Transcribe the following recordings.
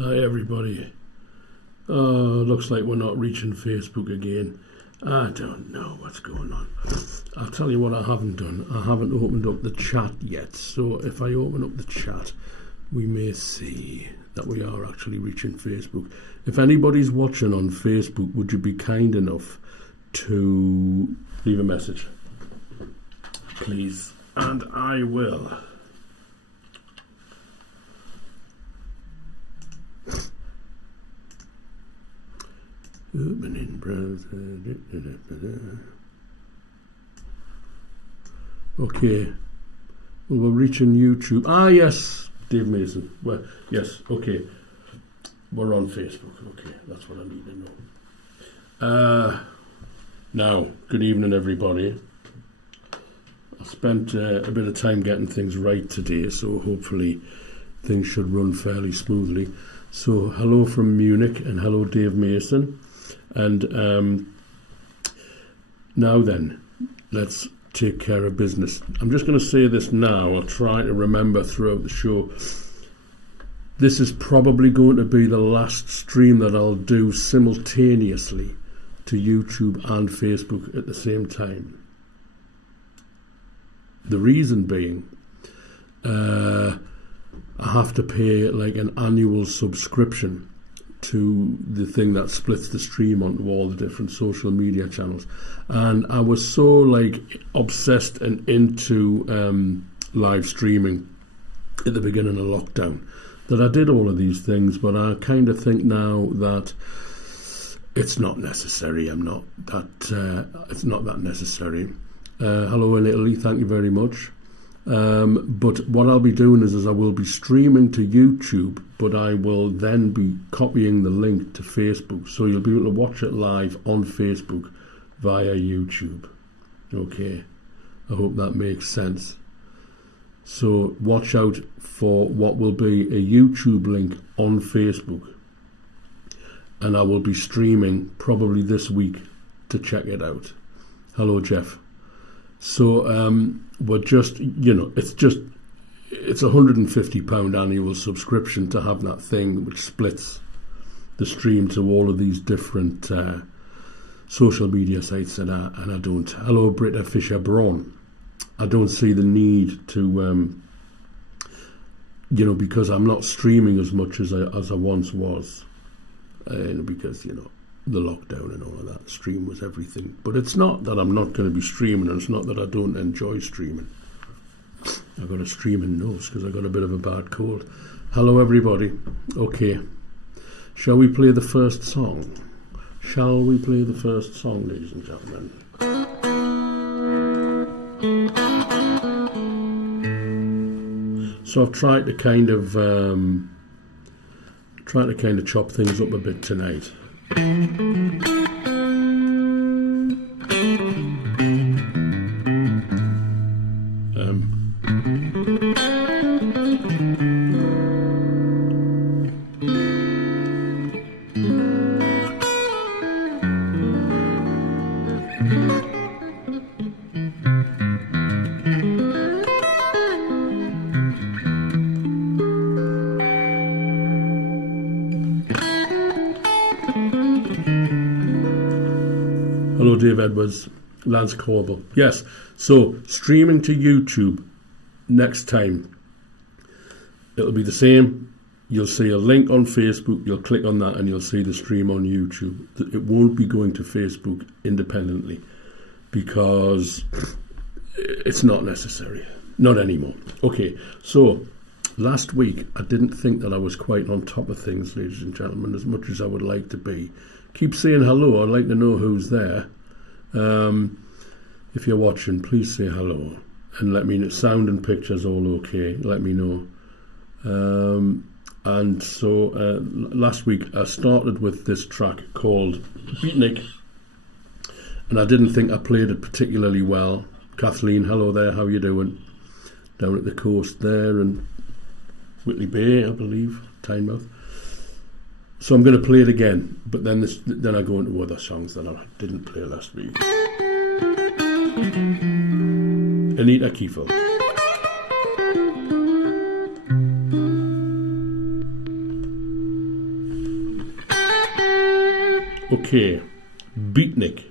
Hi everybody. Looks like we're not reaching Facebook again. I don't know what's going on. I'll tell you what I haven't done. I haven't opened up the chat yet. So if I open up the chat, we may see that we are actually reaching Facebook. If anybody's watching on Facebook, would you be kind enough to leave a message? Please. And I will. Opening browser. Okay. Well, we're reaching YouTube. Ah, yes, Dave Mason. Well, yes, okay. We're on Facebook. Okay, that's what I need to know. Now, good evening, everybody. I spent a bit of time getting things right today, so hopefully things should run fairly smoothly. So, hello from Munich, and hello, Dave Mason. And now then, let's take care of business. I'm just going to say this now. I'll try to remember throughout the show. This is probably going to be the last stream that I'll do simultaneously to YouTube and Facebook at the same time. The reason being, I have to pay like an annual subscription to the thing that splits the stream onto all the different social media channels, and I was so like obsessed and into live streaming at the beginning of lockdown that I did all of these things, but I kind of think now that it's not necessary. It's not that necessary. Hello in Italy, thank you very much. But what I'll be doing is I will be streaming to YouTube, but I will then be copying the link to Facebook, so you'll be able to watch it live on Facebook via YouTube. Okay, I hope that makes sense. So watch out for what will be a YouTube link on Facebook, and I will be streaming probably this week to check it out. Hello, Jeff. So we're just, it's £150 annual subscription to have that thing which splits the stream to all of these different social media sites, and I don't. Hello, Britta Fisher Braun. I don't see the need to, because I'm not streaming as much as I once was, because the lockdown and all of that. Stream was everything. But it's not that I'm not going to be streaming, and it's not that I don't enjoy streaming. I've got a streaming nose because I got a bit of a bad cold. Hello everybody. Okay. Shall we play the first song? Shall we play the first song, ladies and gentlemen? So I've tried to kind of chop things up a bit tonight. Hello, Dave Edwards, Lance Corbell. Yes, so streaming to YouTube next time. It'll be the same. You'll see a link on Facebook, you'll click on that and you'll see the stream on YouTube. It won't be going to Facebook independently because it's not necessary. Not anymore. Okay, so last week I didn't think that I was quite on top of things, ladies and gentlemen, as much as I would like to be. Keep saying hello. I'd like to know who's there. If you're watching, please say hello and let me know. Sound and pictures all okay. Let me know. And so last week I started with this track called Beatnik, and I didn't think I played it particularly well. Kathleen, hello there. How you doing? Down at the coast there in Whitley Bay, I believe, Tynemouth. So I'm going to play it again, but then I go into other songs that I didn't play last week. Anita Kiefel. Okay, Beatnik.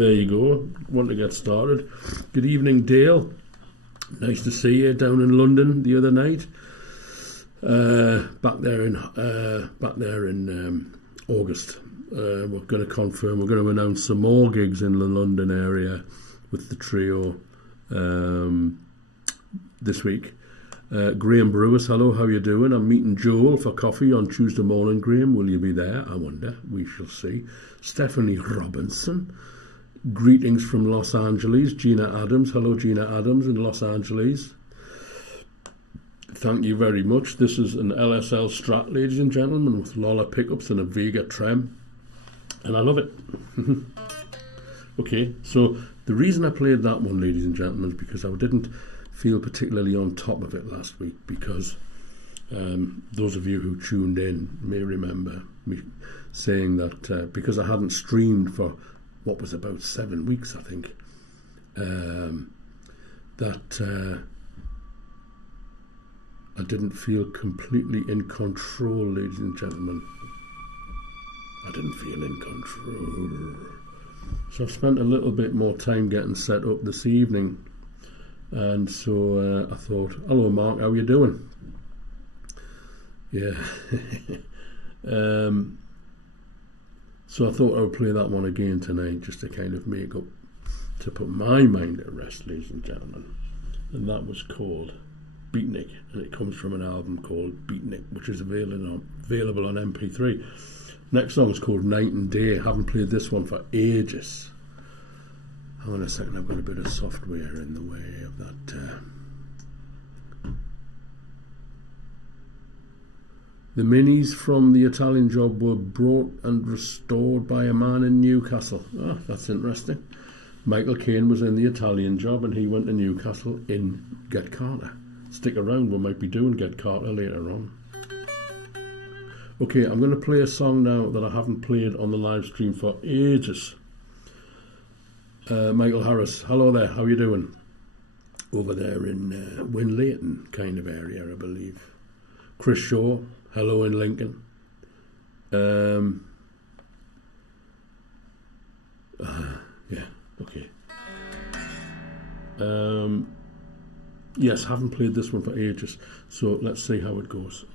there you go. Want to get started. Good evening, Dale. Nice to see you down in London the other night. Back there in August. We're going to confirm. We're going to announce some more gigs in the London area with the trio this week. Graham Brewis, hello, how you doing? I'm meeting Joel for coffee on Tuesday morning. Graham, will you be there? I wonder. We shall see. Stephanie Robinson, greetings from Los Angeles. Gina Adams, hello Gina Adams in Los Angeles. Thank you very much. This is an LSL Strat, ladies and gentlemen, with Lollar pickups and a Vega trem, and I love it. Okay, so the reason I played that one, ladies and gentlemen, is because I didn't feel particularly on top of it last week, because those of you who tuned in may remember me saying that because I hadn't streamed for what was about 7 weeks, I think, that I didn't feel completely in control, ladies and gentlemen. I didn't feel in control. So I've spent a little bit more time getting set up this evening. And so I thought, hello Mark, how you doing? Yeah. So I thought I would play that one again tonight, just to kind of make up, to put my mind at rest, ladies and gentlemen. And that was called Beatnik, and it comes from an album called Beatnik, which is available on MP3. Next song is called Night and Day. I haven't played this one for ages. Hang on a second, I've got a bit of software in the way of that. The minis from the Italian job were brought and restored by a man in Newcastle. Ah, that's interesting. Michael Caine was in the Italian job and he went to Newcastle in Get Carter. Stick around, we might be doing Get Carter later on. Okay, I'm going to play a song now that I haven't played on the live stream for ages. Michael Harris, hello there, how you doing? Over there in Winlayton kind of area, I believe. Chris Shaw, hello in Lincoln. Yeah, okay. Yes, haven't played this one for ages, so let's see how it goes.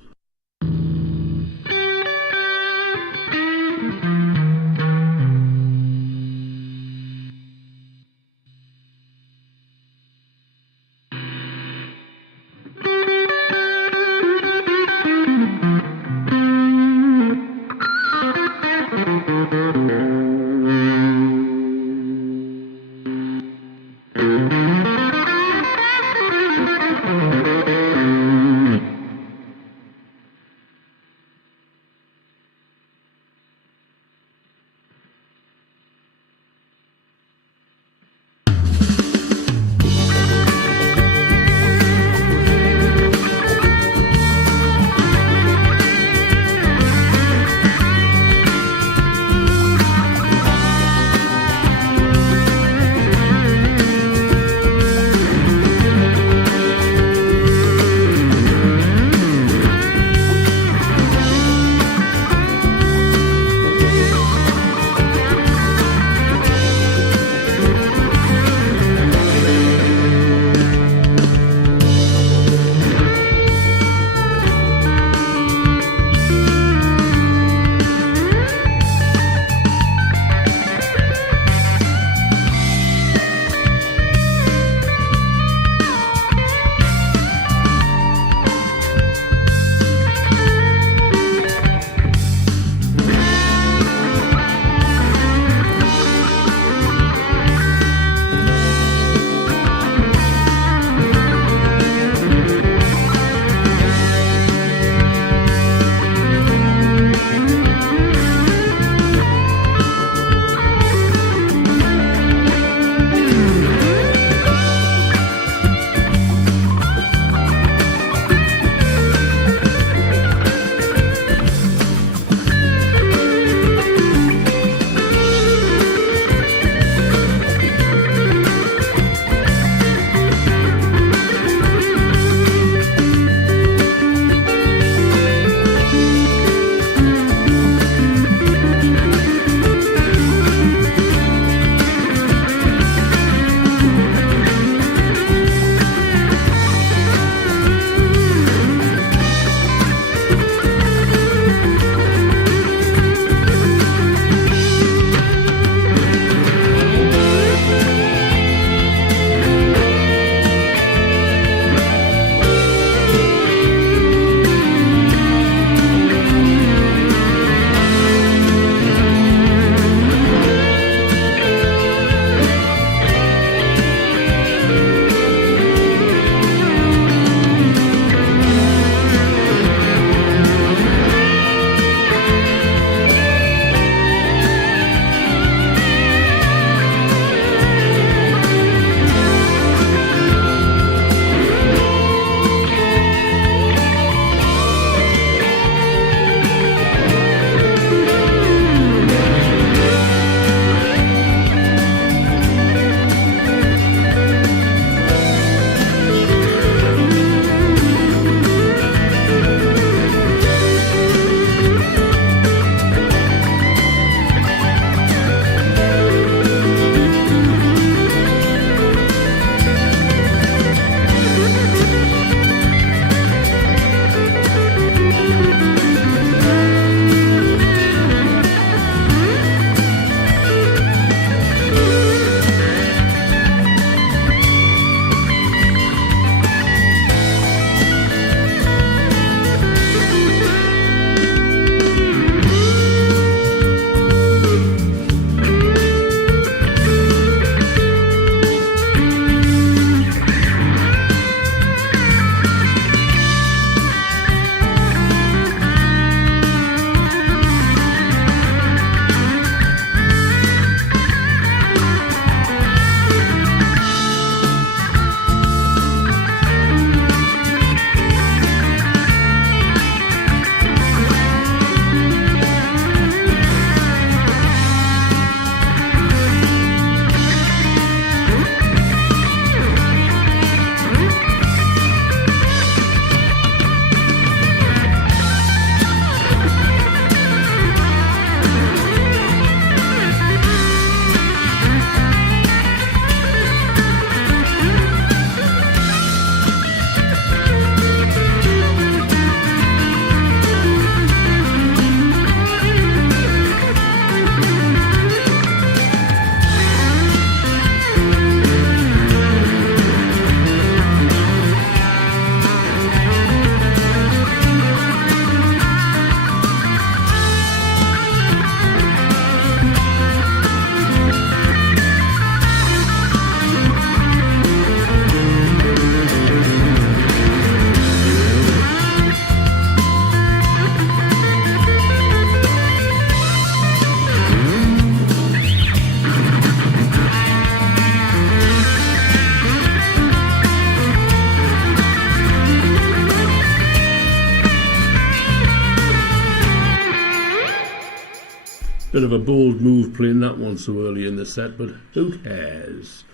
Bit of a bold move playing that one so early in the set, but who cares?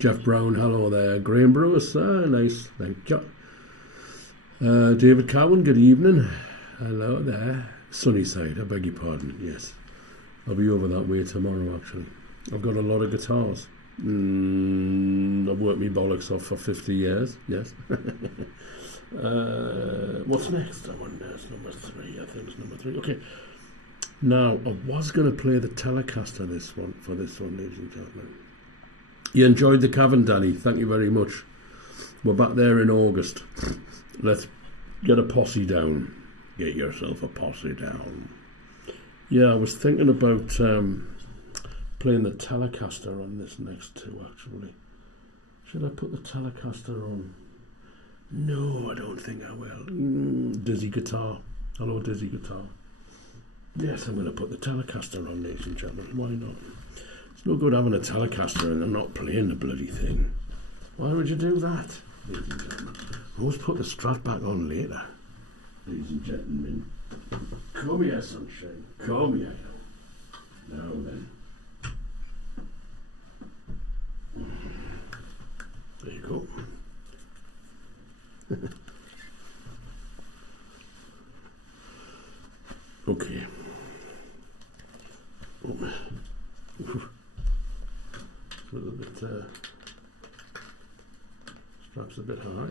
Jeff Brown, hello there. Graham Brewis, nice, thank you. David Cowan, good evening. Hello there. Sunnyside, I beg your pardon, yes. I'll be over that way tomorrow, actually. I've got a lot of guitars. I've worked me bollocks off for 50 years, yes. What's next? I wonder, it's number 3, I think it's number 3. Okay. Now, I was going to play the Telecaster for this one, ladies and gentlemen. You enjoyed the cavern, Danny. Thank you very much. We're back there in August. Let's get a posse down. Get yourself a posse down. Yeah, I was thinking about playing the Telecaster on this next two, actually. Should I put the Telecaster on? No, I don't think I will. Dizzy Guitar. Hello, Dizzy Guitar. Yes, I'm going to put the Telecaster on, ladies and gentlemen. Why not? It's no good having a Telecaster and I'm not playing the bloody thing. Why would you do that, ladies and gentlemen? Always put the Strat back on later, ladies and gentlemen. Come here, sunshine. Come here. Now then. There you go. Okay. A little bit, straps a bit high.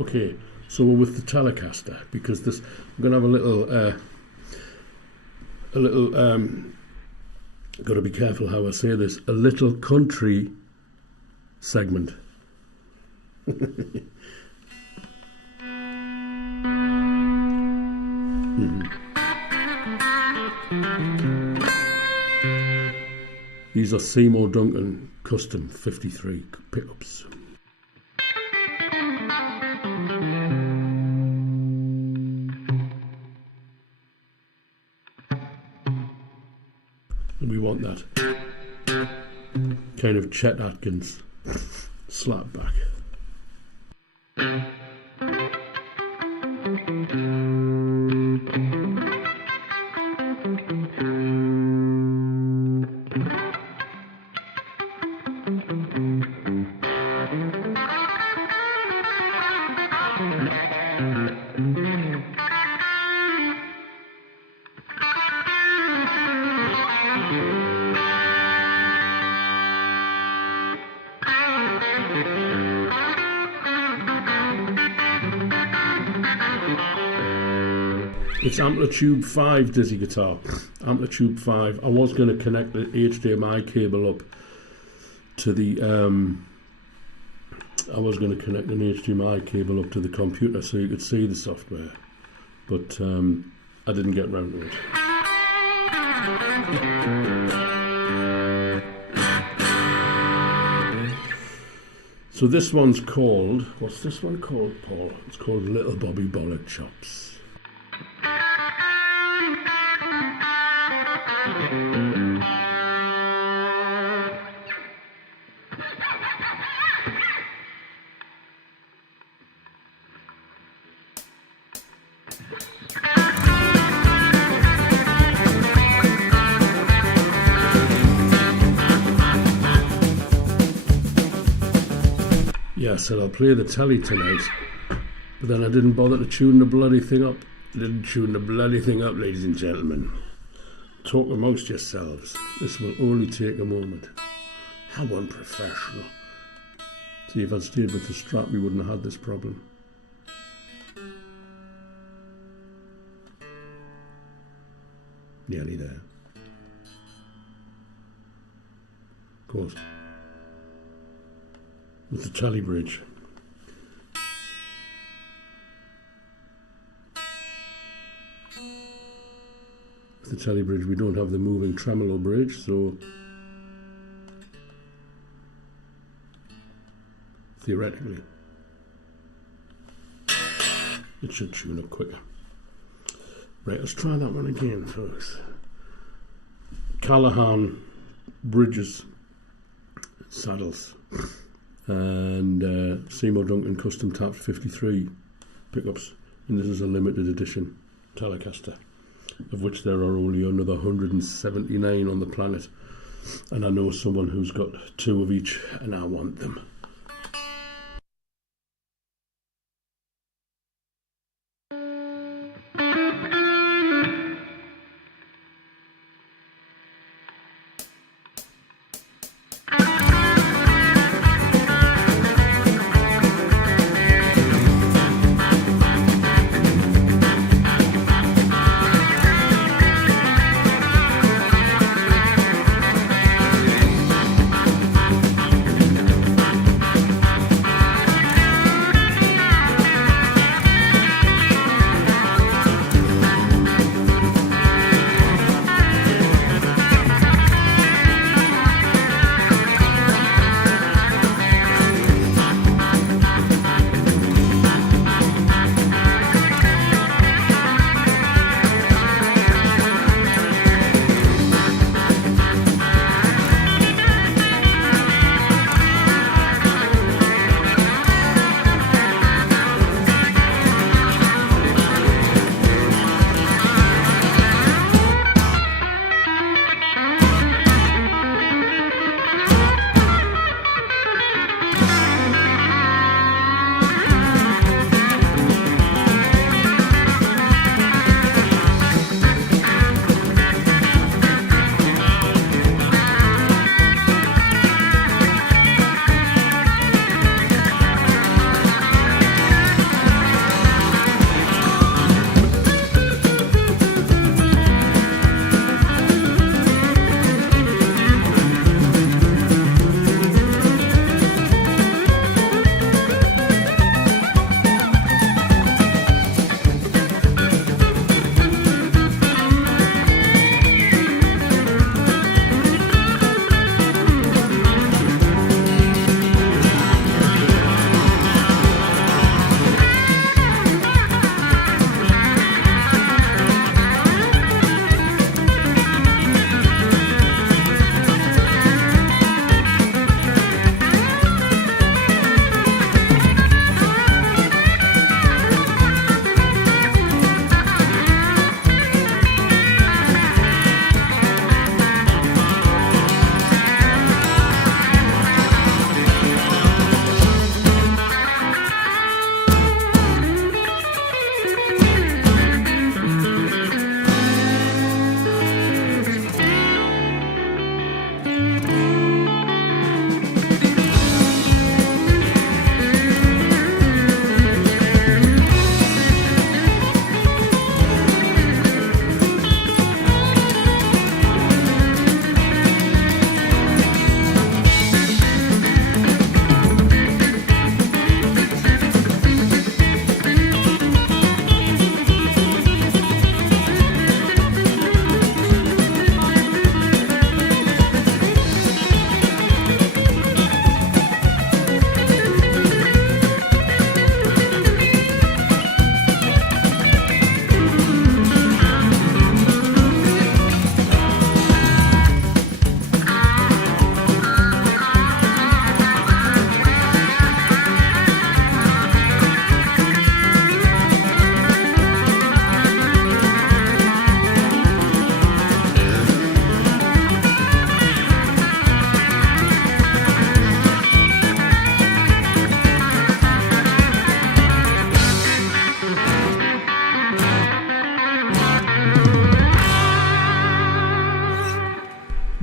Okay, so we're with the Telecaster because this, I'm going to have a little, got to be careful how I say this, a little country segment. These are Seymour Duncan Custom 53 pickups. And we want that kind of Chet Atkins slap back. It's Amplitude 5 Dizzy Guitar. Amplitude 5. I was going to connect the HDMI cable up to the I was going to connect an HDMI cable up to the computer so you could see the software, but I didn't get round to it. So this one's called, what's this one called, Paul? It's called Little Bobby Bollock Chops. Yeah, I said I'll play the telly tonight, but then I didn't bother to tune the bloody thing up. Didn't tune the bloody thing up, ladies and gentlemen. Talk amongst yourselves. This will only take a moment. How unprofessional. See, if I'd stayed with the Strat, we wouldn't have had this problem. Nearly there. Of course. With the telly bridge. With the telly bridge we don't have the moving tremolo bridge, so theoretically it should tune up quicker. Right, let's try that one again, folks. Callahan bridges, saddles, and Seymour Duncan Custom Taps 53 pickups, and this is a limited edition telecaster, of which there are only another 179 on the planet, and I know someone who's got 2 of each, and I want them.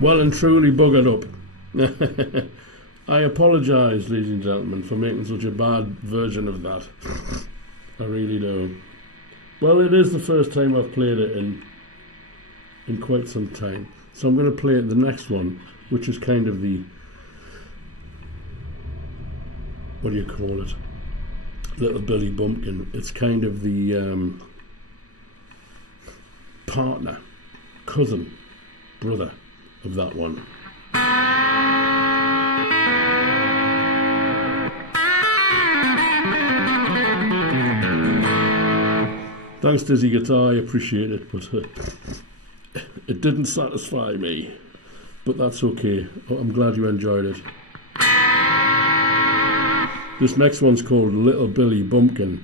well and truly buggered up. I apologise, ladies and gentlemen, for making such a bad version of that. I really do. Well, it is the first time I've played it in quite some time. So I'm going to play the next one, which is kind of the, what do you call it? Little Billy Bumpkin. It's kind of the partner, cousin, brother of that one. Thanks, Dizzy Guitar, I appreciate it, but it didn't satisfy me. But that's okay. I'm glad you enjoyed it. This next one's called Little Billy Bumpkin,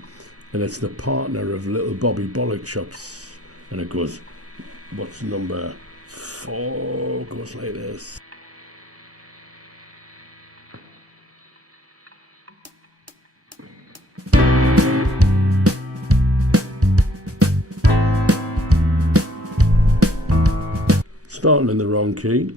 and it's the partner of Little Bobby Bollock Chops. and it goes, what's number 4? Goes like this. Starting in the wrong key.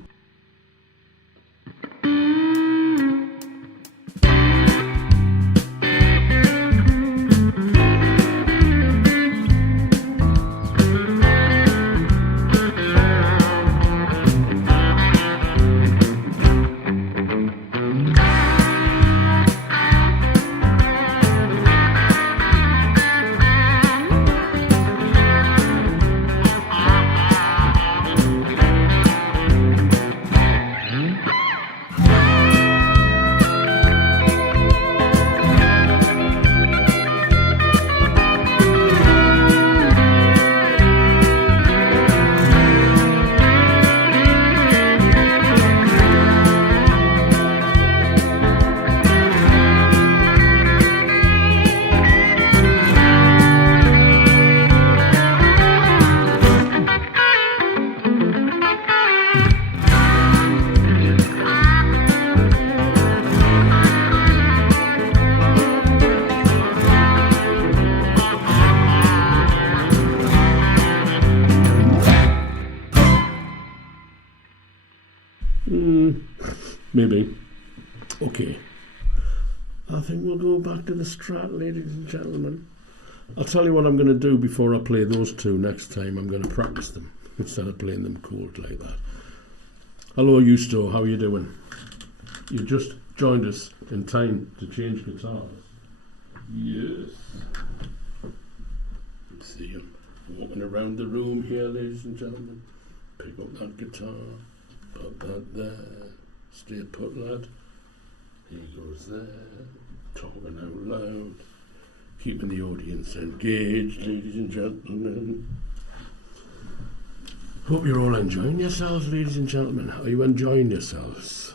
Maybe. Okay. I think we'll go back to the Strat, ladies and gentlemen. I'll tell you what I'm going to do before I play those two next time. I'm going to practice them instead of playing them cold like that. Hello, Eusto. How are you doing? You just joined us in time to change guitars. Yes. Let's see. I'm walking around the room here, ladies and gentlemen. Pick up that guitar. Put that there. Stay put, lad. He goes there. Talking out loud. Keeping the audience engaged, ladies and gentlemen. Hope you're all enjoying yourselves, ladies and gentlemen. Are you enjoying yourselves?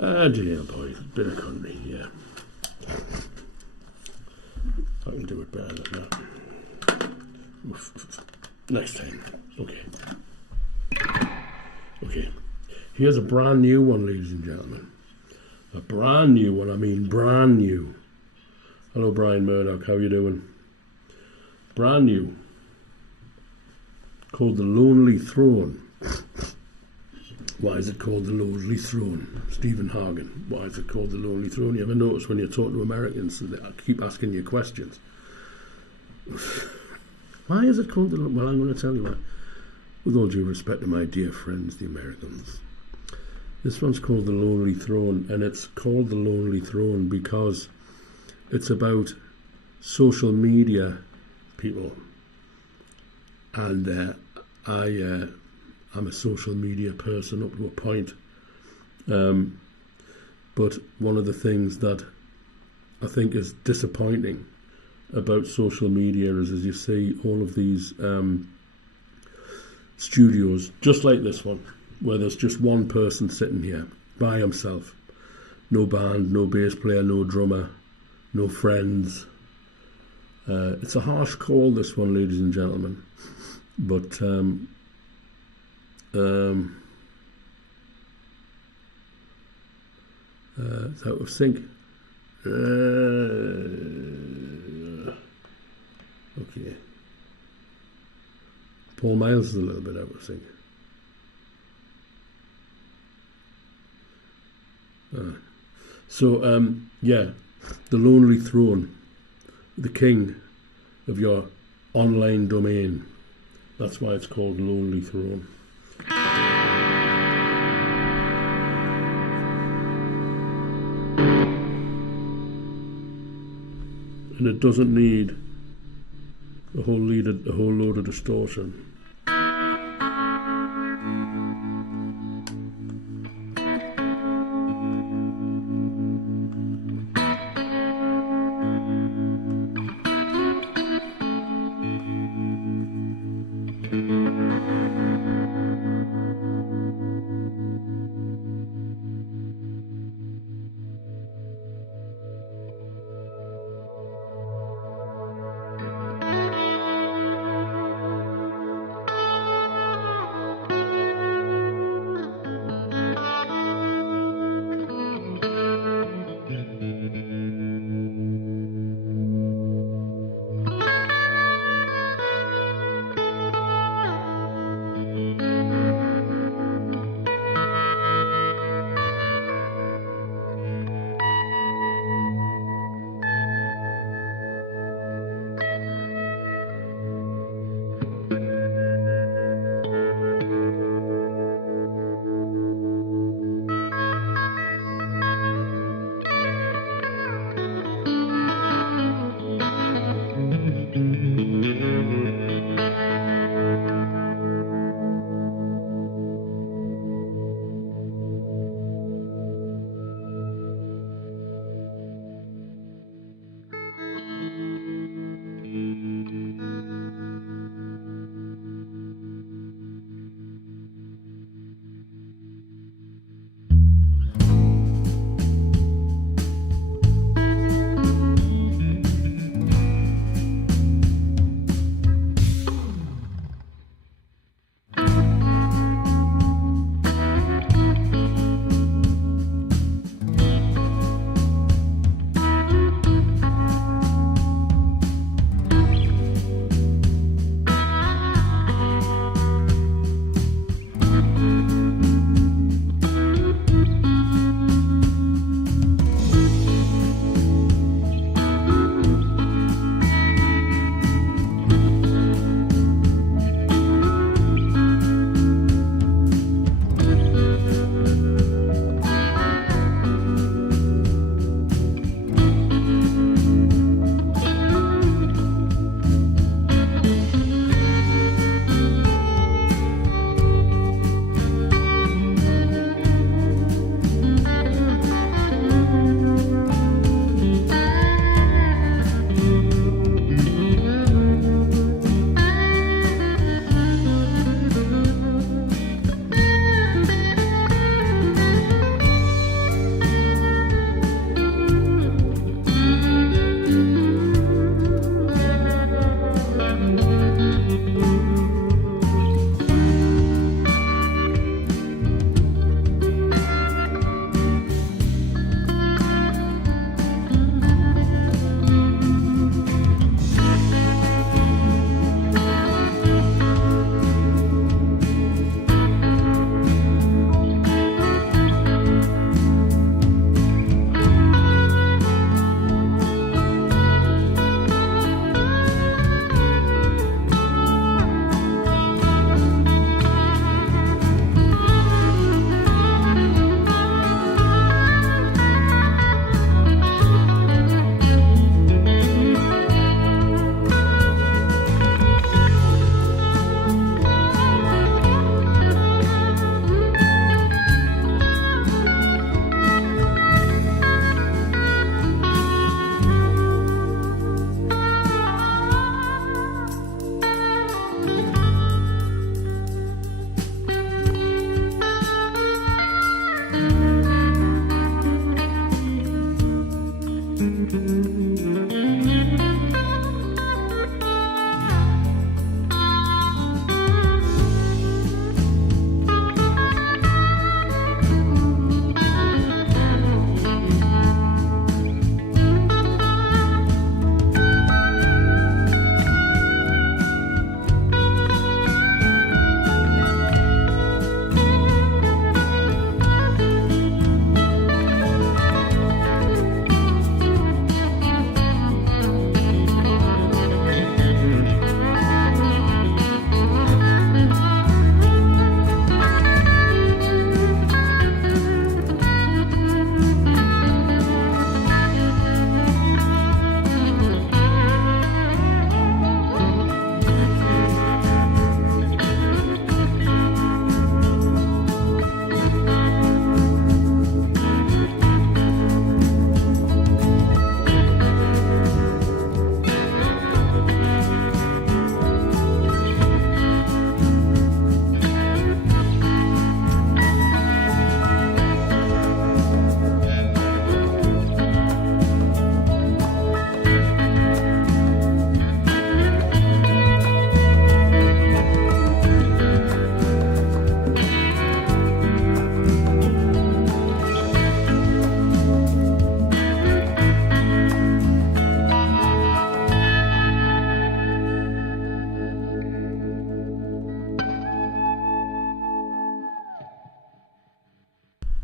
Ah, dear boys. Bit of country, yeah. I can do it better than that. Oof. Next time. Okay. Okay. Here's a brand new one, ladies and gentlemen. A brand new one, I mean brand new. Hello, Brian Murdoch, how you doing? Brand new. Called The Lonely Throne. Why is it called The Lonely Throne? Stephen Hagen, why is it called The Lonely Throne? You ever notice when you're talking to Americans, they keep asking you questions? Why is it called The Lonely Throne? Well, I'm going to tell you why. With all due respect to my dear friends, the Americans. This one's called The Lonely Throne, and it's called The Lonely Throne because it's about social media people. And I'm a social media person up to a point. But one of the things that I think is disappointing about social media is, as you see, all of these studios, just like this one, where there's just one person sitting here by himself. No band, no bass player, no drummer, no friends. It's a harsh call, this one, ladies and gentlemen. But it's out of sync. Okay. Paul Miles is a little bit out of sync. Yeah, The Lonely Throne, the king of your online domain. That's why it's called Lonely Throne. And it doesn't need a whole load of distortion.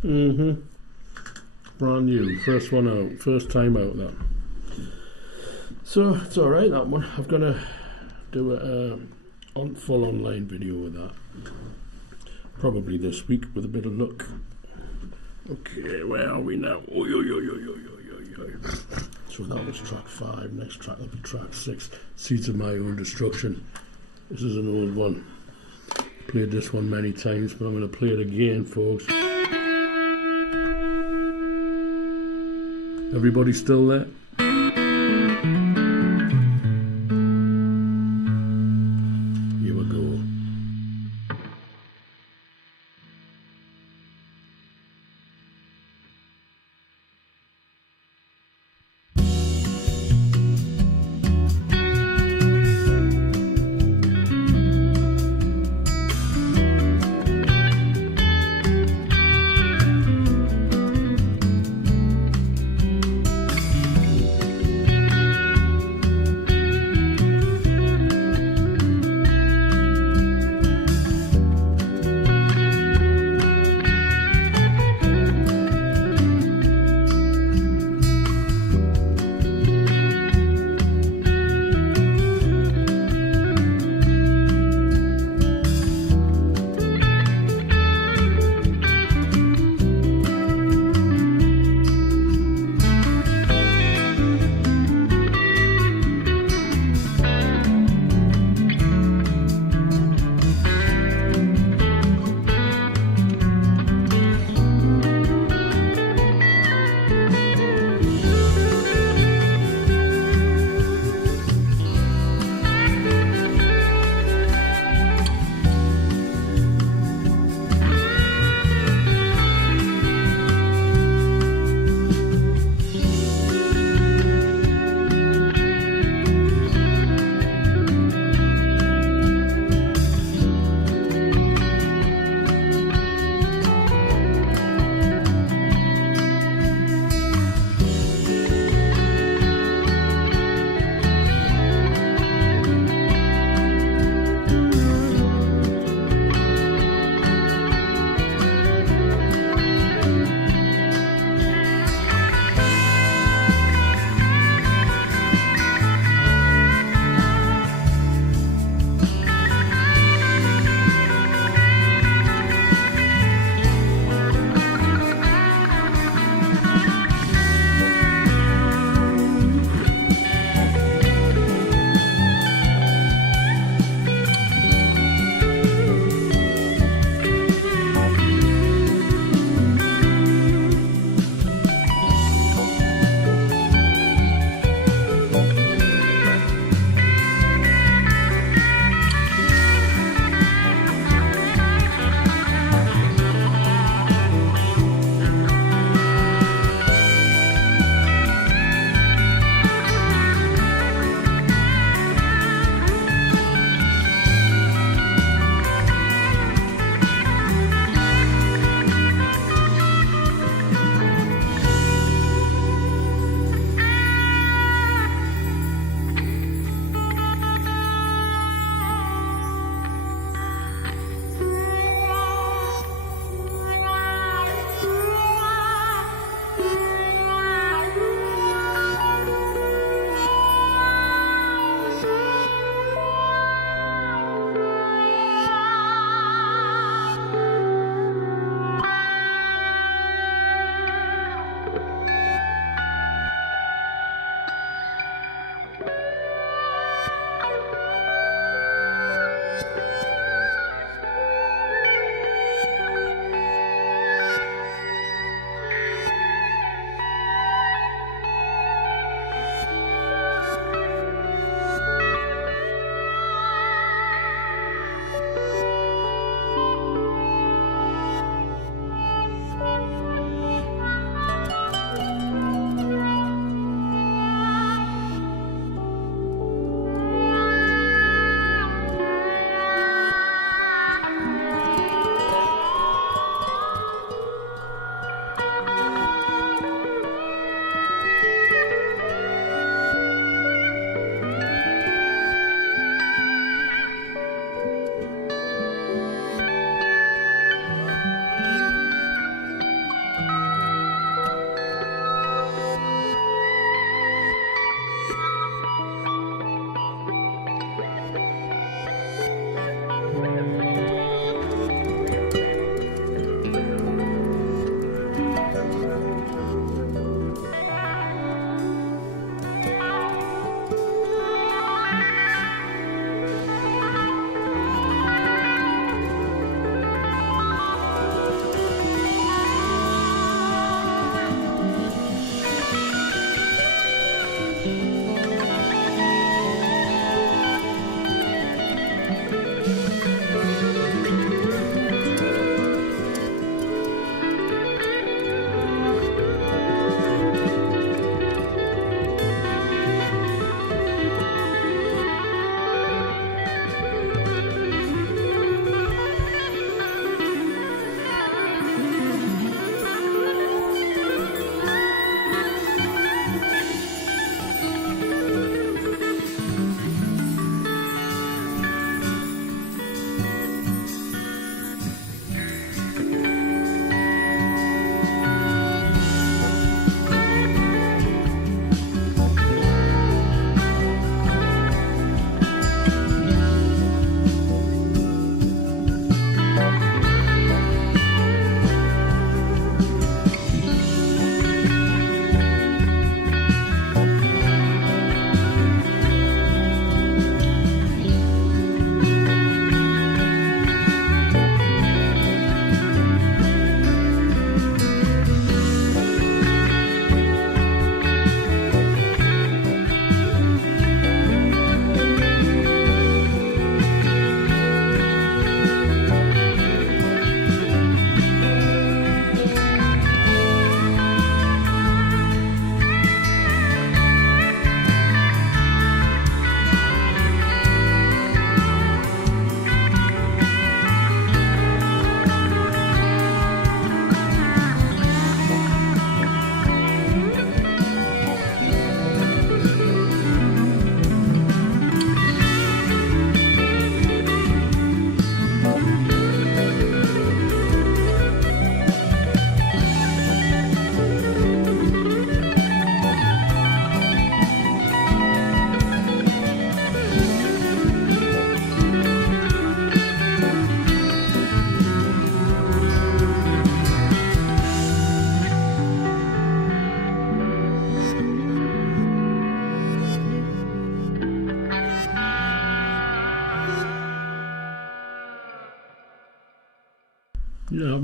Brand new, first one out, first time out that. So it's alright that one. I'm gonna do a full online video with that. Probably this week with a bit of luck. Okay, where are we now? Oy, oy, oy, oy, oy, oy, oy. So that was track 5, next track will be track 6, Seeds of My Own Destruction. This is an old one. Played this one many times, but I'm going to play it again, folks. Everybody still there? Here we go.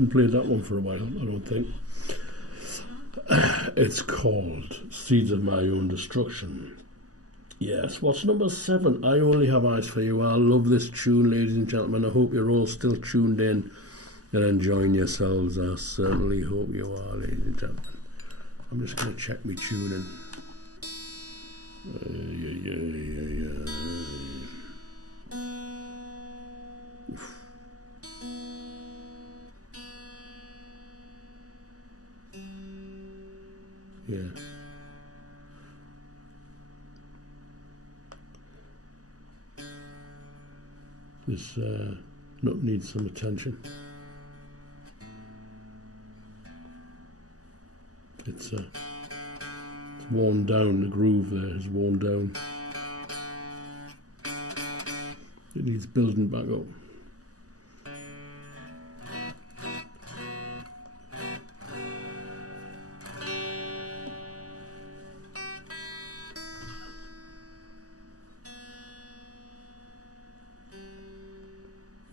haven't played that one for a while, I don't think. It's called Seeds of My Own Destruction. Yes, what's number 7? I Only Have Eyes for You. I love this tune, ladies and gentlemen. I hope you're all still tuned in and enjoying yourselves. I certainly hope you are, ladies and gentlemen. I'm just going to check my tuning. Yeah. This note needs some attention. It's worn down, the groove there is worn down. It needs building back up.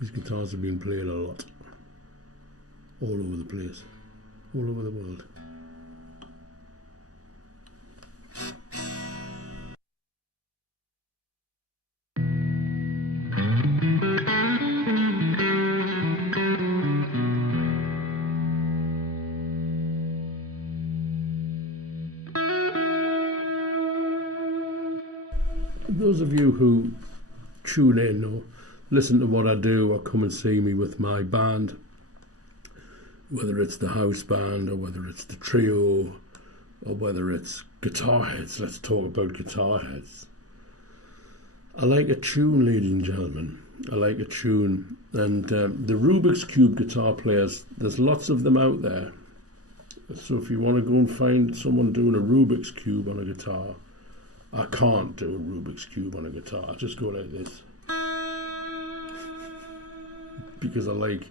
These guitars have been played a lot, all over the place, all over the world. Those of you who tune in or listen to what I do or come and see me with my band, whether it's the house band or whether it's the trio or whether it's guitar heads. Let's talk about guitar heads. I like a tune, ladies and gentlemen. I like a tune. And the Rubik's Cube guitar players, there's lots of them out there. So if you want to go and find someone doing a Rubik's Cube on a guitar, I can't do a Rubik's Cube on a guitar. I just go like this. Because I like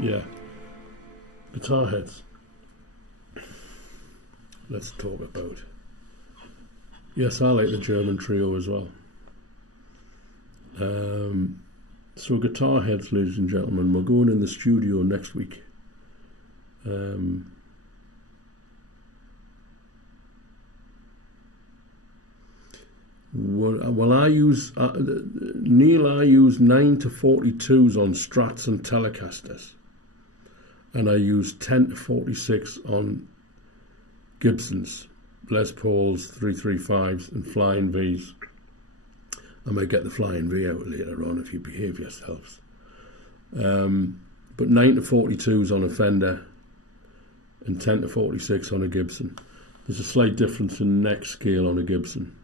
yeah, guitar heads. Let's talk about. Yes, I like the German trio as well. So guitar heads, ladies and gentlemen, we're going in the studio next week. Well, I use Neil. I use 9 to 42s on Strats and Telecasters, and I use 10 to 46 on Gibsons, Les Pauls, 335s, and Flying Vs. I might get the Flying V out later on if you behave yourselves. But 9 to 42s on a Fender and 10 to 46 on a Gibson. There's a slight difference in neck scale on a Gibson.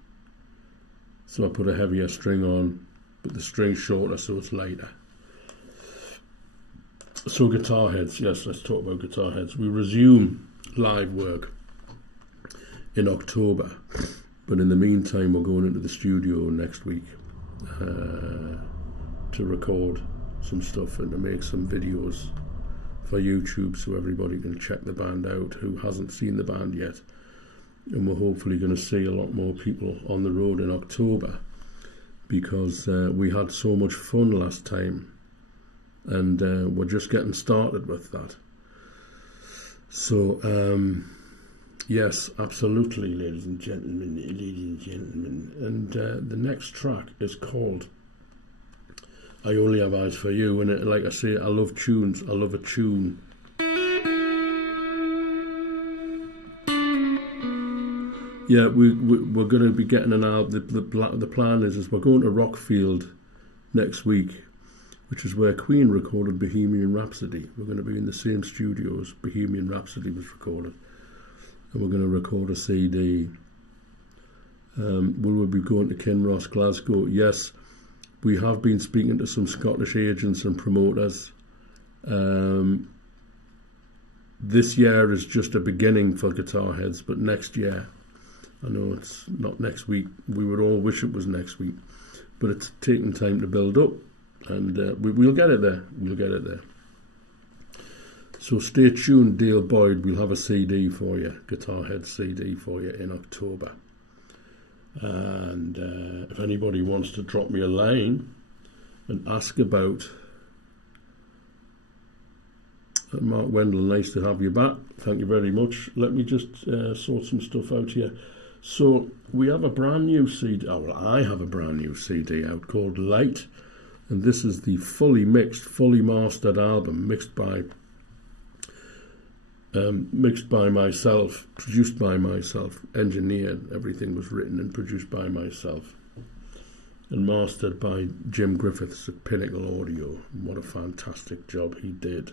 So I put a heavier string on, but the string's shorter so it's lighter. So guitar heads, yes, let's talk about guitar heads. We resume live work in October. But in the meantime, we're going into the studio next week to record some stuff and to make some videos for YouTube so everybody can check the band out who hasn't seen the band yet. And we're hopefully going to see a lot more people on the road in October because we had so much fun last time and we're just getting started with that. So, yes, absolutely, ladies and gentlemen, and the next track is called I Only Have Eyes for You, and like I say, I love tunes. I love a tune. Yeah, we're going to be getting an album. The plan is we're going to Rockfield next week, which is where Queen recorded Bohemian Rhapsody. We're going to be in the same studios Bohemian Rhapsody was recorded. And we're going to record a CD. Will we be going to Kinross, Glasgow? Yes, we have been speaking to some Scottish agents and promoters. This year is just a beginning for guitar heads, but next year, I know it's not next week. We would all wish it was next week, but it's taking time to build up. And we'll get it there. We'll get it there. So stay tuned, Dale Boyd. We'll have a CD for you, Guitar Head CD for you in October. And if anybody wants to drop me a line and ask about Mark Wendell, nice to have you back. Thank you very much. Let me just sort some stuff out here. So we have a brand new CD. Oh, well, I have a brand new CD out called Light, and this is the fully mixed, fully mastered album, mixed by myself, produced by myself, engineered. Everything was written and produced by myself, and mastered by Jim Griffiths at Pinnacle Audio. What a fantastic job he did.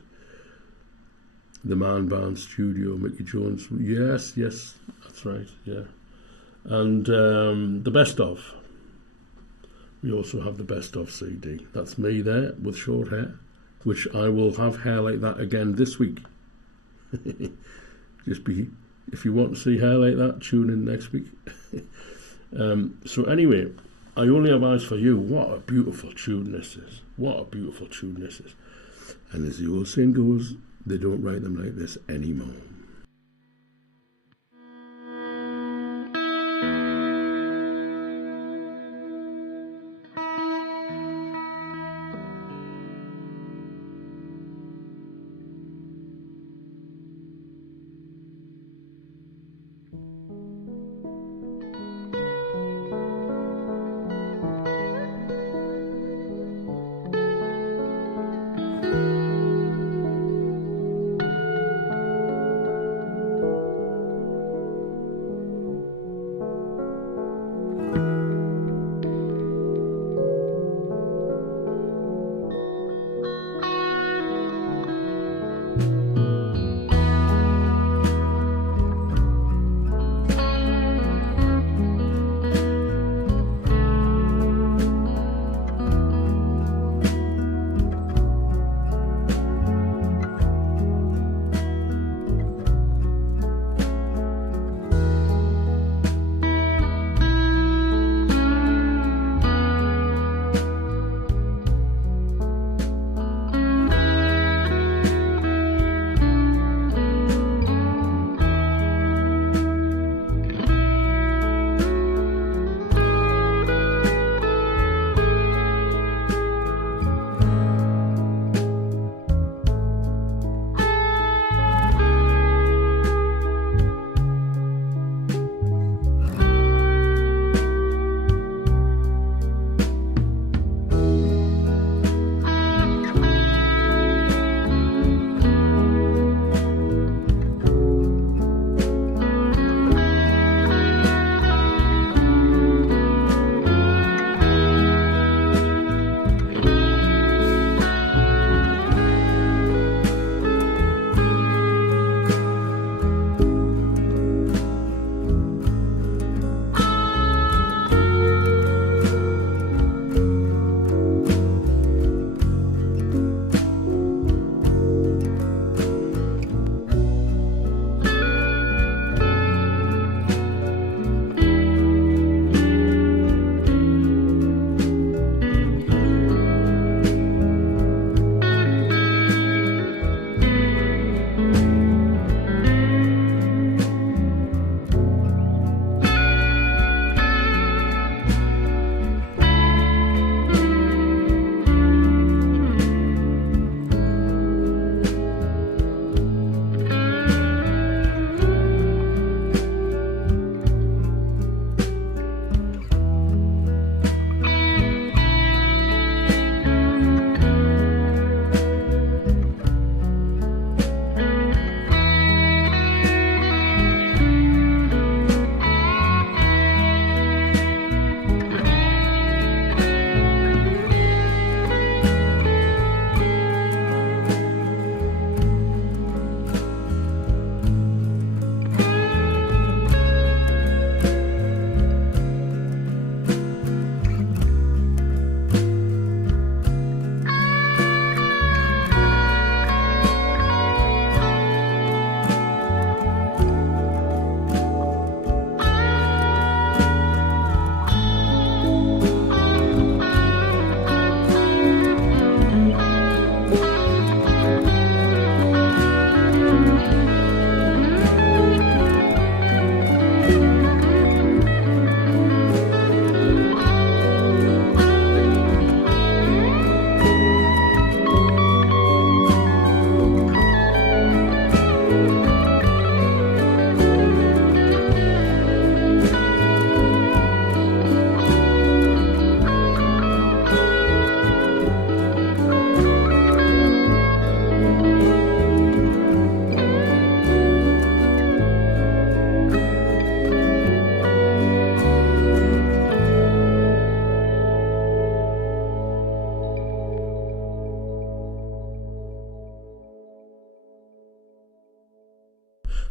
The Man Band Studio, Mickey Jones. Yes, that's right, yeah. And the best of. We also have the best of CD. That's me there with short hair, which I will have hair like that again this week. If you want to see hair like that, tune in next week. So anyway, I Only Have Eyes for You. What a beautiful tune this is. What a beautiful tune this is. And as the old saying goes, they don't write them like this anymore.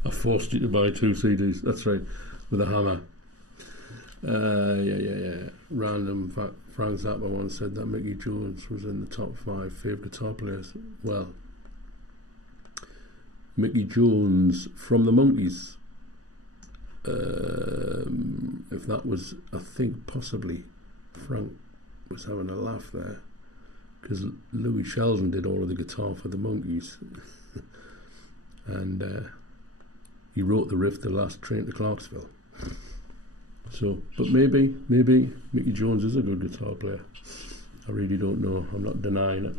I forced you to buy 2 CDs. That's right, with a hammer. Yeah. Random fact. Frank Zappa once said that Mickey Jones was in the top 5 favourite guitar players. Well, Mickey Jones from the Monkees. If that was, I think possibly Frank was having a laugh there, because Louis Sheldon did all of the guitar for the Monkees, and he wrote the riff, "The Last Train to Clarksville." So, but maybe Mickey Jones is a good guitar player. I really don't know. I'm not denying it.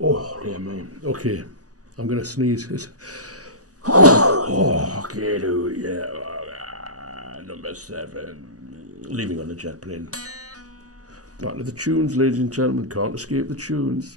Oh, dear me. Okay, I'm going to sneeze. Oh, okay, dude. Yeah. Number 7. Leaving on the jet plane. Back to the tunes, ladies and gentlemen. Can't escape the tunes.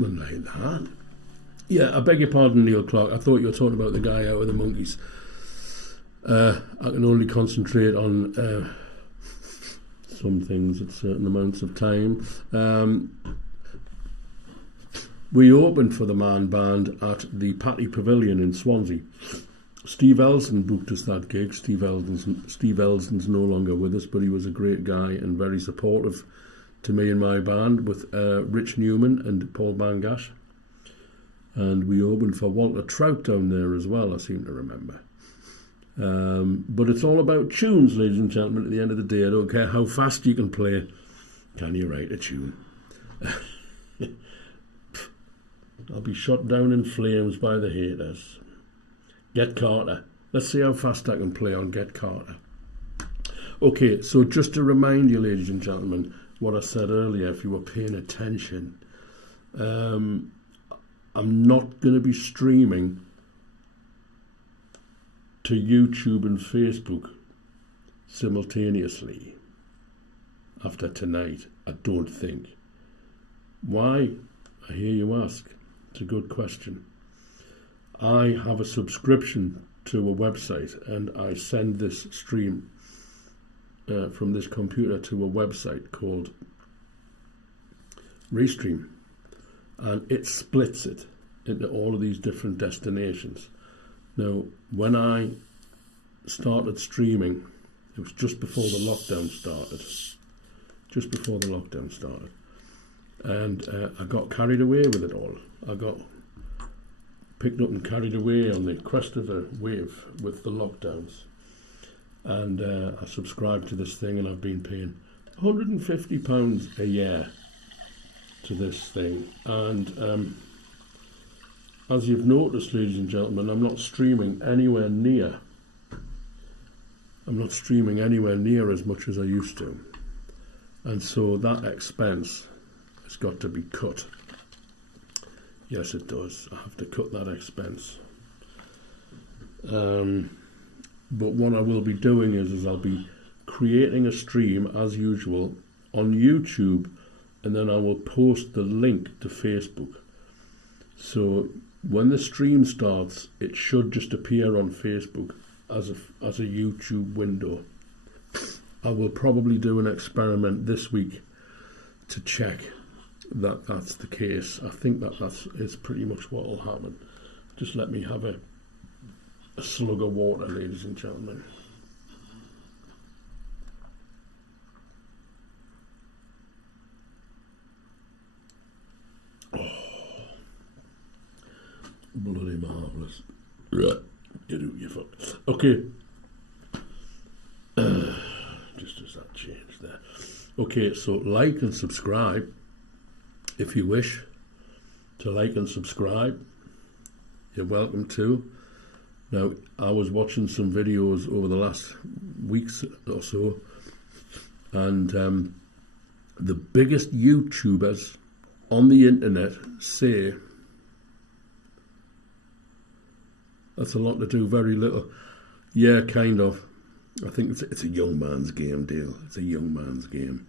Something like that. Yeah, I beg your pardon, Neil Clark. I thought you were talking about the guy out with the monkeys. I can only concentrate on some things at certain amounts of time. We opened for the Man Band at the Patty Pavilion in Swansea. Steve Elson booked us that gig. Steve Elson's no longer with us, but he was a great guy and very supportive to me and my band, with Rich Newman and Paul Bangash. And we opened for Walter Trout down there as well, I seem to remember. But it's all about tunes, ladies and gentlemen. At the end of the day, I don't care how fast you can play. Can you write a tune? I'll be shot down in flames by the haters. Get Carter. Let's see how fast I can play on Get Carter. Okay, so just to remind you, ladies and gentlemen, what I said earlier, if you were paying attention, I'm not going to be streaming to YouTube and Facebook simultaneously after tonight, I don't think. Why? I hear you ask. It's a good question. I have a subscription to a website, and I send this stream from this computer to a website called Restream, and it splits it into all of these different destinations. Now, when I started streaming, it was just before the lockdown started. And I got carried away with it all. I got picked up and carried away on the crest of the wave with the lockdowns. And I subscribed to this thing, and I've been paying £150 a year to this thing. And as you've noticed, ladies and gentlemen, I'm not streaming anywhere near as much as I used to. And so that expense has got to be cut. Yes, it does. I have to cut that expense. But what I will be doing is I'll be creating a stream as usual on YouTube, and then I will post the link to Facebook. So when the stream starts, it should just appear on Facebook as a YouTube window. I will probably do an experiment this week to check that that's the case. I think is pretty much what will happen. Just let me have a slug of water, ladies and gentlemen. Bloody marvellous. Right, get out, you fuck. Okay. Just as that changed there. Okay, so like and subscribe if you wish to like and subscribe. You're welcome to. Now, I was watching some videos over the last weeks or so, and the biggest YouTubers on the internet say that's a lot to do very little. Yeah, kind of. I think it's a young man's game, Dale. It's a young man's game.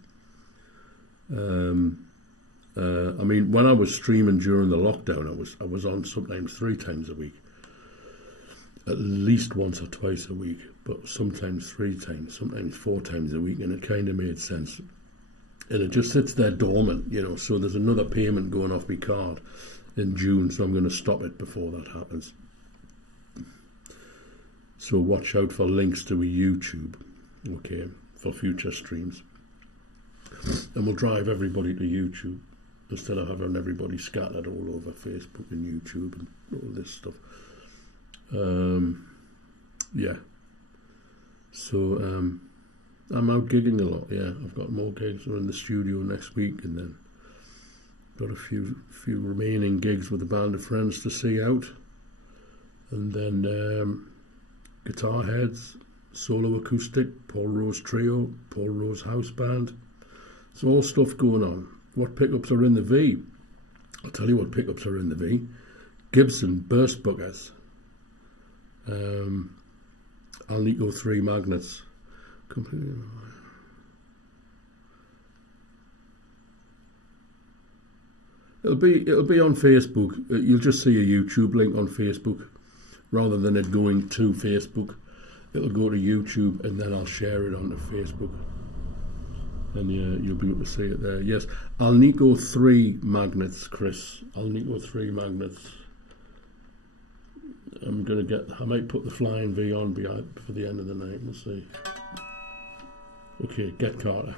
I mean, when I was streaming during the lockdown, I was on sometimes 3 times a week, at least once or twice a week, but sometimes 3 times, sometimes 4 times a week, and it kind of made sense. And it just sits there dormant, you know. So there's another payment going off my card in June, so I'm going to stop it before that happens. So watch out for links to a YouTube, okay, for future streams. And we'll drive everybody to YouTube instead of having everybody scattered all over Facebook and YouTube and all this stuff. Yeah. So I'm out gigging a lot, yeah. I've got more gigs. We're in the studio next week, and then got a few remaining gigs with a band of friends to see out. And then guitar heads, solo acoustic, Paul Rose trio, Paul Rose house band. It's all stuff going on. What pickups are in the V? I'll tell you what pickups are in the V. Gibson burst buggers. Alnico 3 magnets. Completely. It'll be on Facebook. You'll just see a YouTube link on Facebook, rather than it going to Facebook. It'll go to YouTube, and then I'll share it onto Facebook, and you'll be able to see it there. Yes, I'll need go 3 magnets, Chris. I'll need go 3 magnets. I might put the Flying V on for the end of the night. We'll see. Okay, get Carter.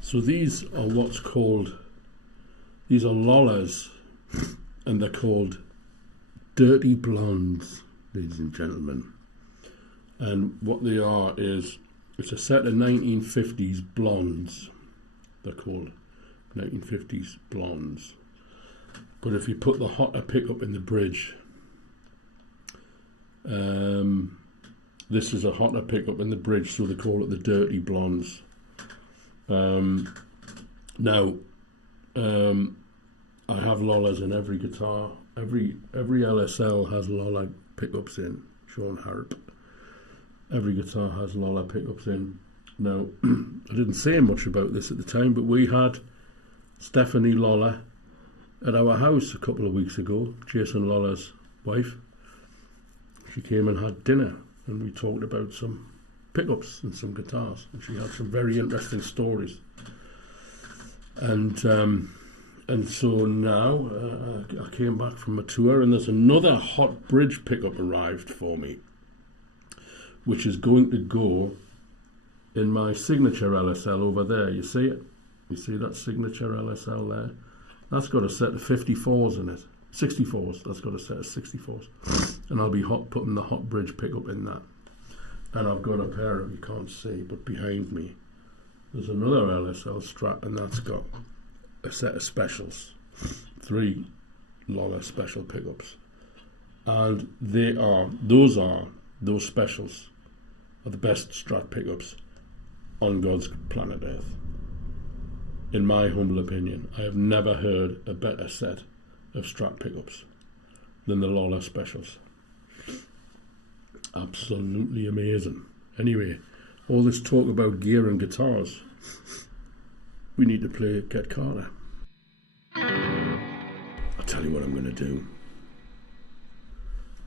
So these are these are Lollars, and they're called Dirty Blondes, ladies and gentlemen. And what they are is, it's a set of 1950s blondes. They're called 1950s blondes. But if you put the hotter pickup in the bridge, this is a hotter pickup in the bridge, so they call it the Dirty Blondes. Now, I have Lollars in every guitar. Every LSL has Lollar pickups in. Sean Harrop. Every guitar has Lollar pickups in. Now, I didn't say much about this at the time, but we had Stephanie Lollar at our house a couple of weeks ago. Jason Lollar's wife. She came and had dinner, and we talked about some pickups and some guitars, and she had some very interesting stories. And so now I came back from a tour, and there's another hot bridge pickup arrived for me, which is going to go in my signature LSL over there. You see it? You see that signature LSL there? That's got a set of 54s in it. 64s. That's got a set of 64s. And I'll be putting the hot bridge pickup in that. And I've got a pair of, you can't see, but behind me there's another LSL Strat, and that's got a set of specials, 3 Lollar special pickups, and those specials are the best Strat pickups on God's planet Earth. In my humble opinion, I have never heard a better set of Strat pickups than the Lollar specials. Absolutely amazing. Anyway, all this talk about gear and guitars, we need to play Get Carter. I'll tell you what I'm going to do.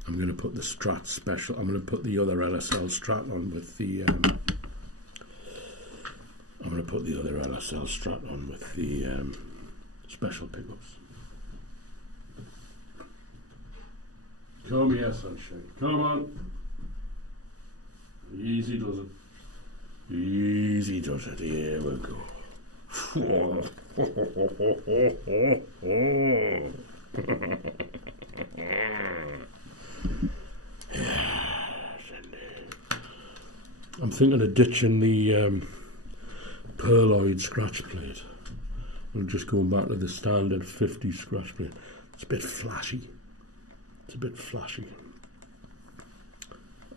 I'm going to put the Strat special, I'm going to put the other LSL Strat on with the special pickups. Come here, sunshine. Come on. Easy does it. Easy does it. Here we go. I'm thinking of ditching the Pearloid scratch plate. I'm just going back to the standard 50 scratch plate. It's a bit flashy.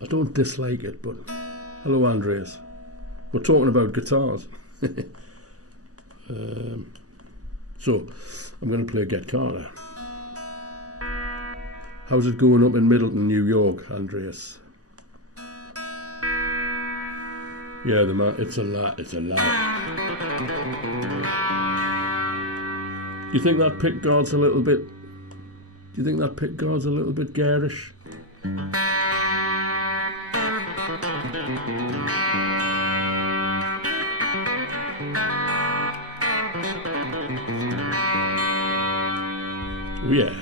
I don't dislike it, but hello, Andreas. We're talking about guitars. So I'm going to play Get Carter. How's it going up in Middleton, New York, Andreas? Yeah, it's a lot. Do you think that pick guard's a little bit? Do you think that pick guard's a little bit garish? Oh yeah.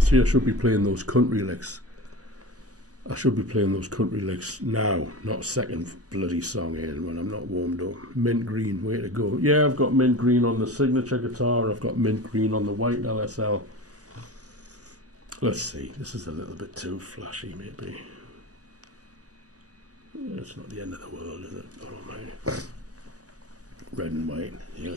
See, I should be playing those country licks. I should be playing those country licks now, not a second bloody song in when I'm not warmed up. Mint green, way to go. Yeah, I've got mint green on the signature guitar. I've got mint green on the white LSL. Let's see. This is a little bit too flashy, maybe. It's not the end of the world, is it? Oh, man. red and white, yeah.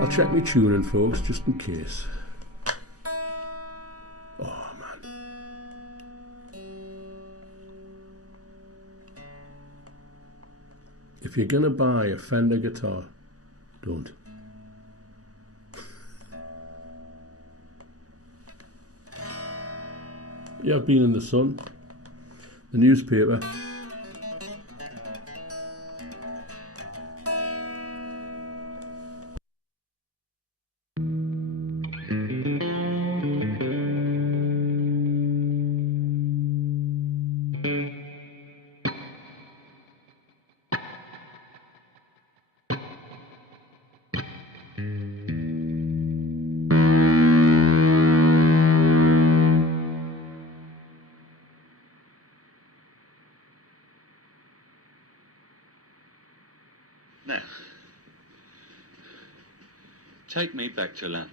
I'll check my tuning, folks, just in case. Oh man. If you're gonna buy a Fender guitar, don't. Yeah, I've been in the sun, the newspaper. Now, take me back to London.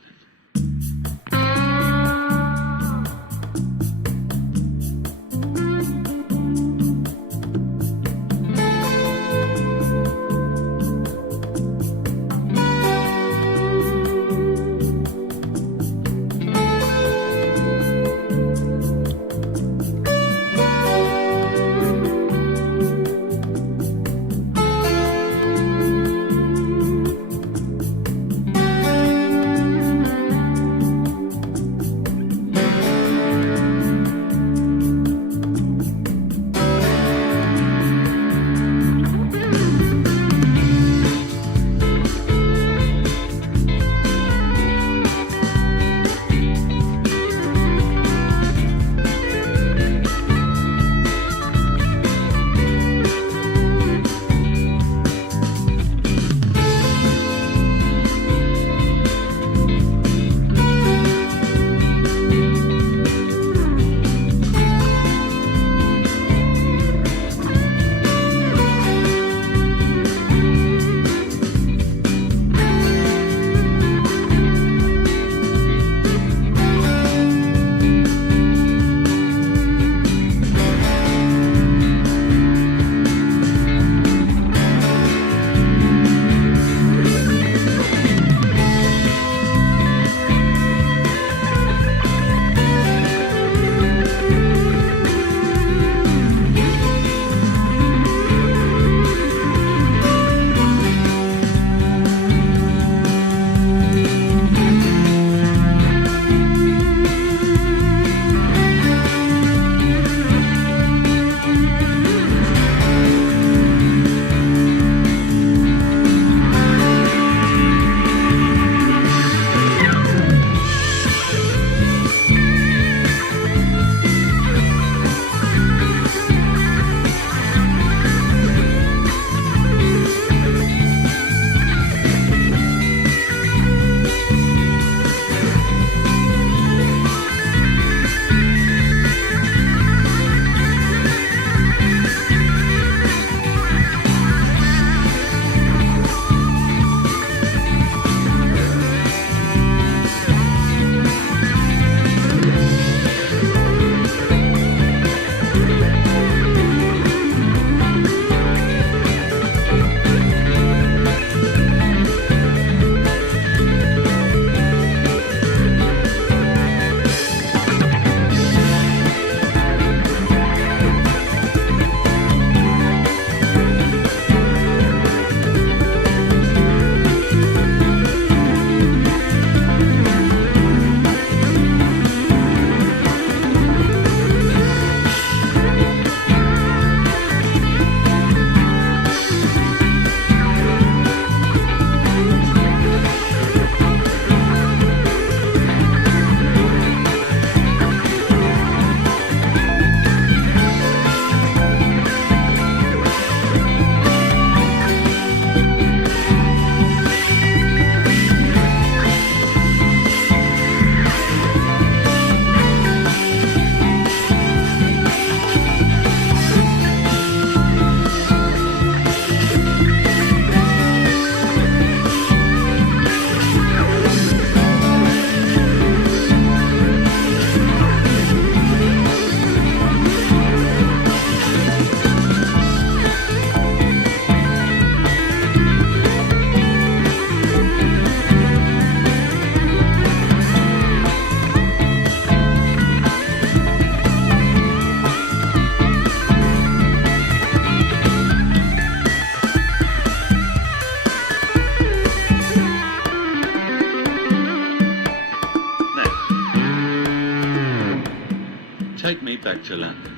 back to London.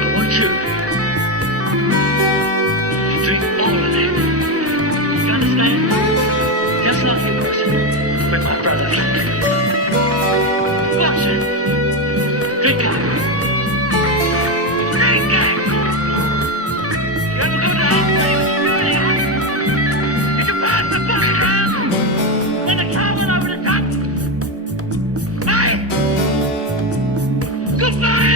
I want you to drink all of it. You understand? Just like you was with my brothers. Watch it. Drink up. Drink it. You ever go to Australia? Did you pass the buck around? When the cow went over the top? Hey! Goodbye!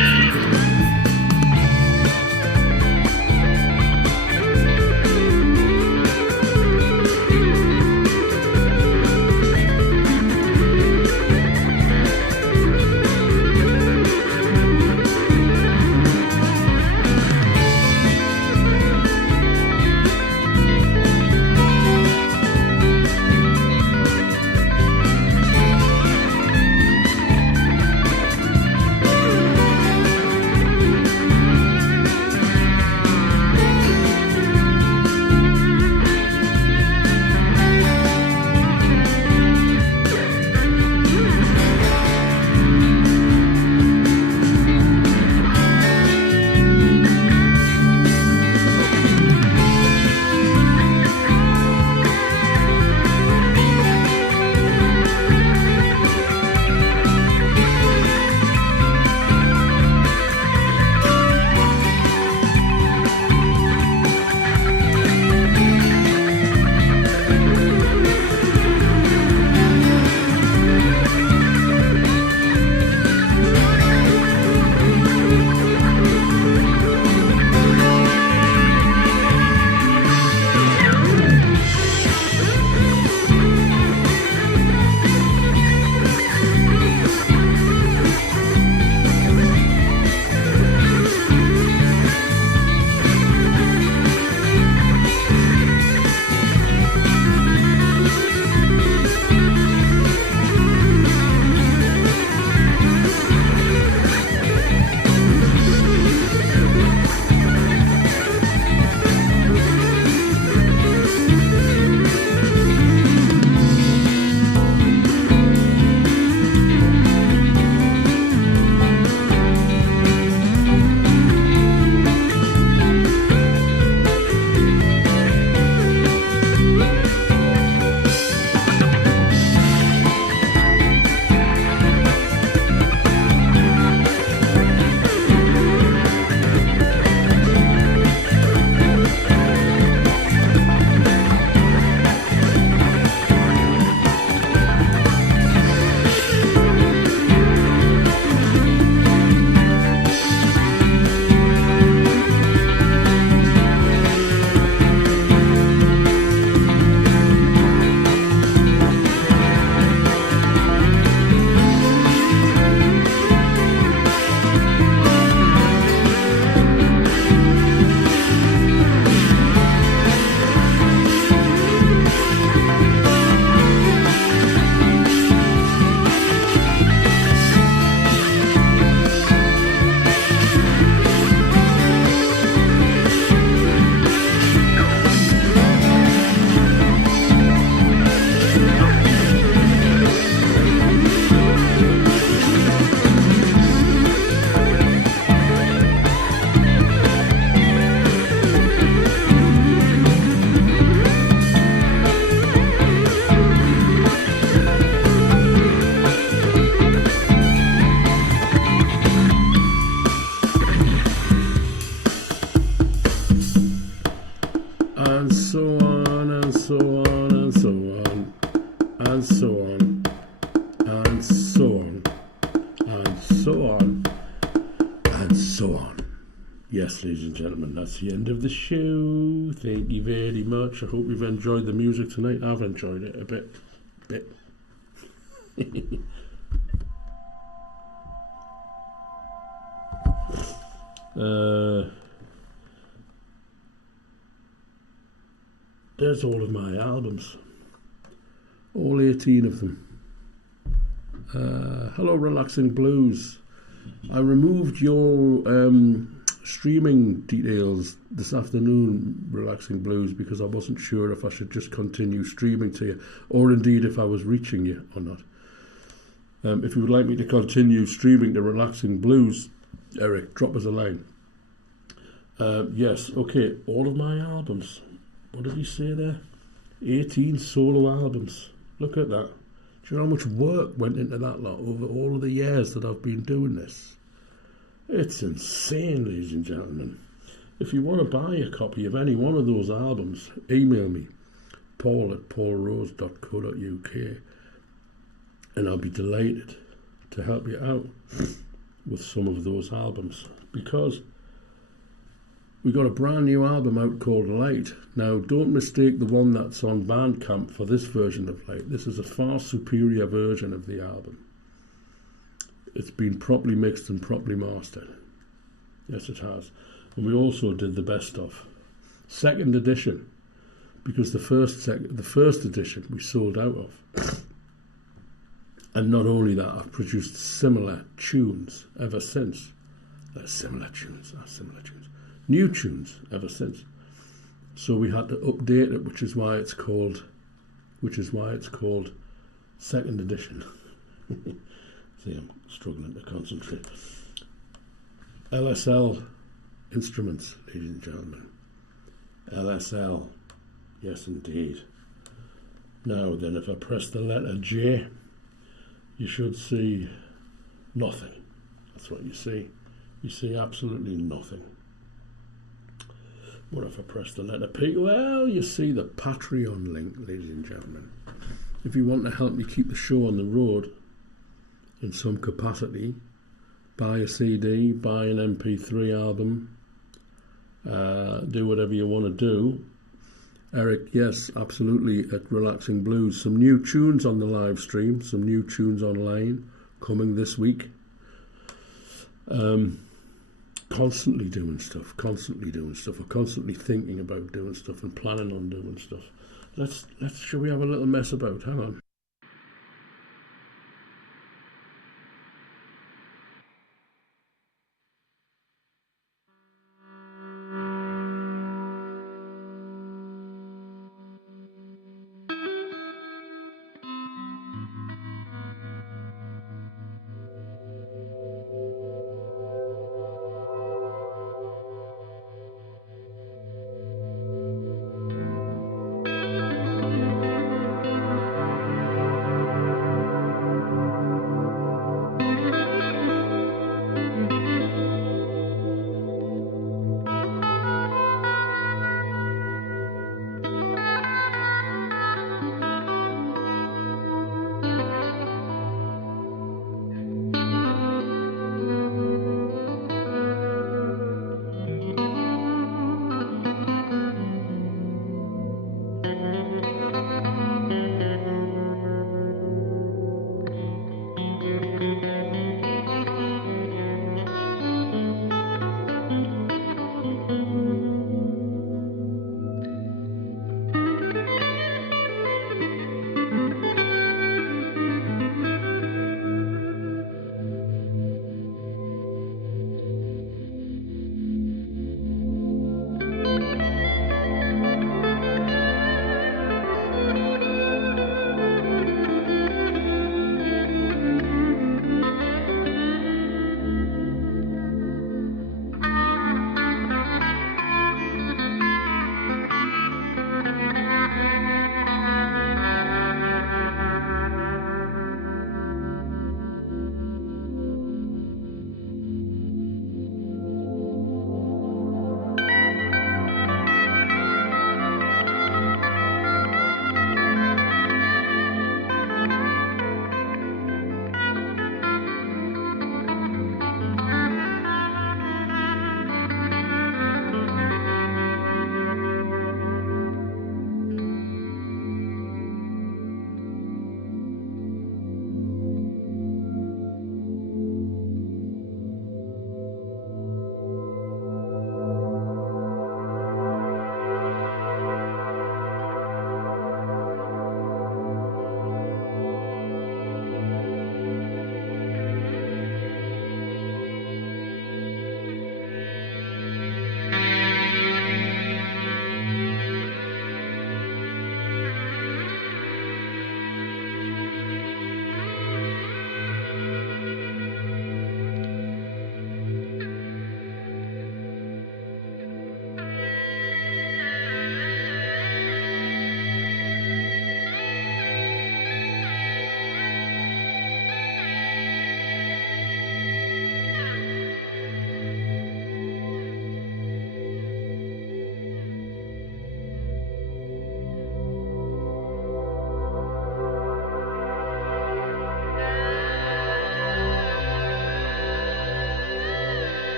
Yes, ladies and gentlemen, that's the end of the show. Thank you very much. I hope you've enjoyed the music tonight. I've enjoyed it a bit. There's all of my albums. All 18 of them. Hello, Relaxing Blues. I removed your streaming details this afternoon, Relaxing Blues, because I wasn't sure if I should just continue streaming to you, or indeed if I was reaching you or not. If you would like me to continue streaming to Relaxing Blues, Eric, drop us a line. Yes, okay, all of my albums. What did he say there? 18 solo albums. Look at that. Do you know how much work went into that lot over all of the years that I've been doing this? It's insane, ladies and gentlemen. If you want to buy a copy of any one of those albums, email me, paul@paulrose.co.uk, and I'll be delighted to help you out with some of those albums, because we got a brand new album out called Light. Now, don't mistake the one that's on Bandcamp for this version of Light. This is a far superior version of the album. It's been properly mixed and properly mastered. Yes, it has. And we also did the best of. Second edition, because the first edition we sold out of. And not only that, I've produced similar tunes ever since. Similar tunes. New tunes ever since. So we had to update it, which is why it's called second edition. See, I'm struggling to concentrate. LSL instruments, ladies and gentlemen. LSL, yes indeed. Now then, if I press the letter J, you should see nothing. That's what you see. You see absolutely nothing. What if I press the letter P? Well, you see the Patreon link, ladies and gentlemen. If you want to help me keep the show on the road in some capacity, buy a CD, buy an MP3 album, do whatever you want to do. Eric, yes, absolutely, at Relaxing Blues. Some new tunes on the live stream, some new tunes online coming this week. Constantly doing stuff, or constantly thinking about doing stuff and planning on doing stuff. Shall we have a little mess about? Hang on.